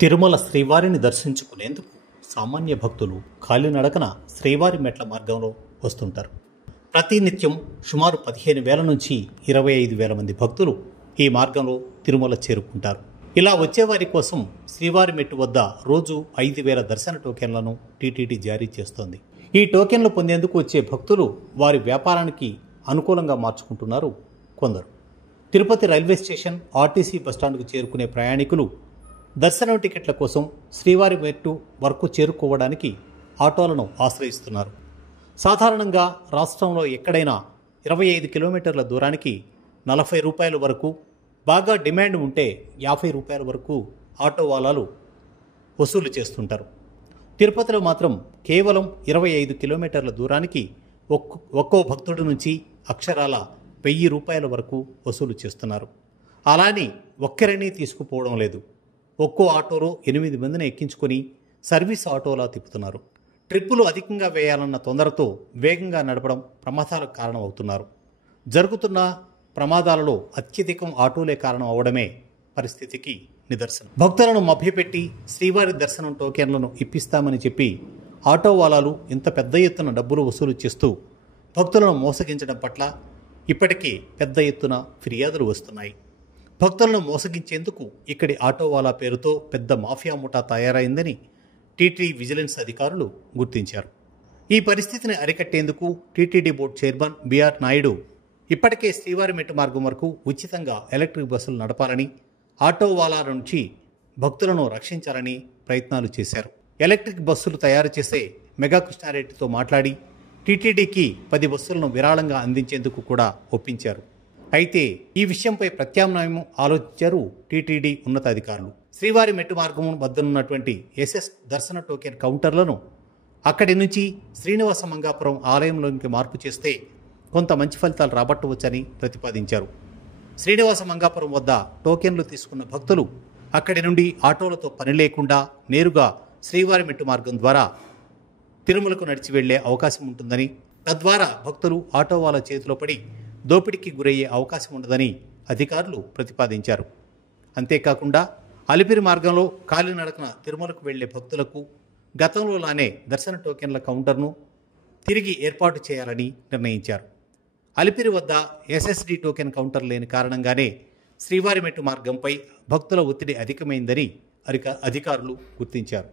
తిరుమల శ్రీవారిని దర్శించుకునేందుకు సామాన్య భక్తులు కాలినడకన శ్రీవారి మెట్ల మార్గంలో వస్తుంటారు. ప్రతినిత్యం సుమారు 15,000 నుంచి 25,000 మంది భక్తులు ఈ మార్గంలో తిరుమల చేరుకుంటారు. ఇలా వచ్చేవారి కోసం శ్రీవారి మెట్టు వద్ద రోజు 5,000 దర్శన టోకెన్లను టీటీడీ జారీ చేస్తోంది. ఈ టోకెన్లు పొందేందుకు వచ్చే భక్తులు వారి వ్యాపారానికి అనుకూలంగా మార్చుకుంటున్నారు కొందరు. తిరుపతి రైల్వే స్టేషన్, ఆర్టీసీ బస్టాండ్కు చేరుకునే ప్రయాణికులు దర్శనం టికెట్ల కోసం శ్రీవారి మెట్టు వరకు చేరుకోవడానికి ఆటోలను ఆశ్రయిస్తున్నారు. సాధారణంగా రాష్ట్రంలో ఎక్కడైనా 25 కిలోమీటర్ల దూరానికి 40 రూపాయల వరకు, బాగా డిమాండ్ ఉంటే 50 రూపాయల వరకు ఆటో వాలాలు వసూలు చేస్తుంటారు. తిరుపతిలో మాత్రం కేవలం 25 కిలోమీటర్ల దూరానికి ఒక్కో భక్తుడి నుంచి అక్షరాల 1000 రూపాయల వరకు వసూలు చేస్తున్నారు. అలాని ఒక్కరిని తీసుకుపోవడం లేదు. ఒక్కో ఆటోలో 8 మందిని ఎక్కించుకొని సర్వీస్ ఆటోలా తిప్పుతున్నారు. ట్రిప్పులు అధికంగా వేయాలన్న తొందరతో వేగంగా నడపడం ప్రమాదాలకు కారణమవుతున్నారు. జరుగుతున్న ప్రమాదాలలో అత్యధికం ఆటోలే కారణం అవడమే పరిస్థితికి నిదర్శనం. భక్తులను మభ్యపెట్టి శ్రీవారి దర్శనం టోకెన్లను ఇప్పిస్తామని చెప్పి ఆటో వాలాలు ఇంత పెద్ద ఎత్తున డబ్బులు వసూలు చేస్తూ భక్తులను మోసగించడం పట్ల ఇప్పటికే పెద్ద ఎత్తున ఫిర్యాదులు వస్తున్నాయి. భక్తులను మోసగించేందుకు ఇక్కడి ఆటోవాలా పేరుతో పెద్ద మాఫియా ముఠా తయారైందని టీటీడీ విజిలెన్స్ అధికారులు గుర్తించారు. ఈ పరిస్థితిని అరికట్టేందుకు టీటీడీ బోర్డు చైర్మన్ బిఆర్ నాయుడు ఇప్పటికే శ్రీవారి మెట్టు మార్గం వరకు ఉచితంగా ఎలక్ట్రిక్ బస్సులు నడపాలని, ఆటోవాలా నుంచి భక్తులను రక్షించాలని ప్రయత్నాలు చేశారు. ఎలక్ట్రిక్ బస్సులు తయారు చేసే మెగా కృష్ణారెడ్డితో మాట్లాడి టీటీడీకి 10 బస్సులను విరాళంగా అందించేందుకు కూడా ఒప్పించారు. అయితే ఈ విషయంపై ప్రత్యామ్నాయం ఆలోచించారు టీటీడీ ఉన్నతాధికారులు. శ్రీవారి మెట్టు మార్గం వద్దనున్నటువంటి ఎస్ఎస్ దర్శన టోకెన్ కౌంటర్లను అక్కడి నుంచి శ్రీనివాస మంగాపురం ఆలయంలోనికి మార్పు చేస్తే కొంత మంచి ఫలితాలు రాబట్టవచ్చని ప్రతిపాదించారు. శ్రీనివాస మంగాపురం వద్ద టోకెన్లు తీసుకున్న భక్తులు అక్కడి నుండి ఆటోలతో పని లేకుండా నేరుగా శ్రీవారి మెట్టు మార్గం ద్వారా తిరుమలకు నడిచి వెళ్లే అవకాశం ఉంటుందని, తద్వారా భక్తులు ఆటో వాళ్ళ చేతిలో పడి దోపిడీకి గురయ్యే అవకాశం ఉండదని అధికారులు ప్రతిపాదించారు. అంతేకాకుండా అలిపిరి మార్గంలో కాలినడకన తిరుమలకు వెళ్లే భక్తులకు గతంలోలానే దర్శన టోకెన్ల కౌంటర్ను తిరిగి ఏర్పాటు చేయాలని నిర్ణయించారు. అలిపిరి వద్ద ఎస్ఎస్డి టోకెన్ కౌంటర్ లేని కారణంగానే శ్రీవారి మెట్టు మార్గంపై భక్తుల ఒత్తిడి అధికమైందని అధికారులు గుర్తించారు.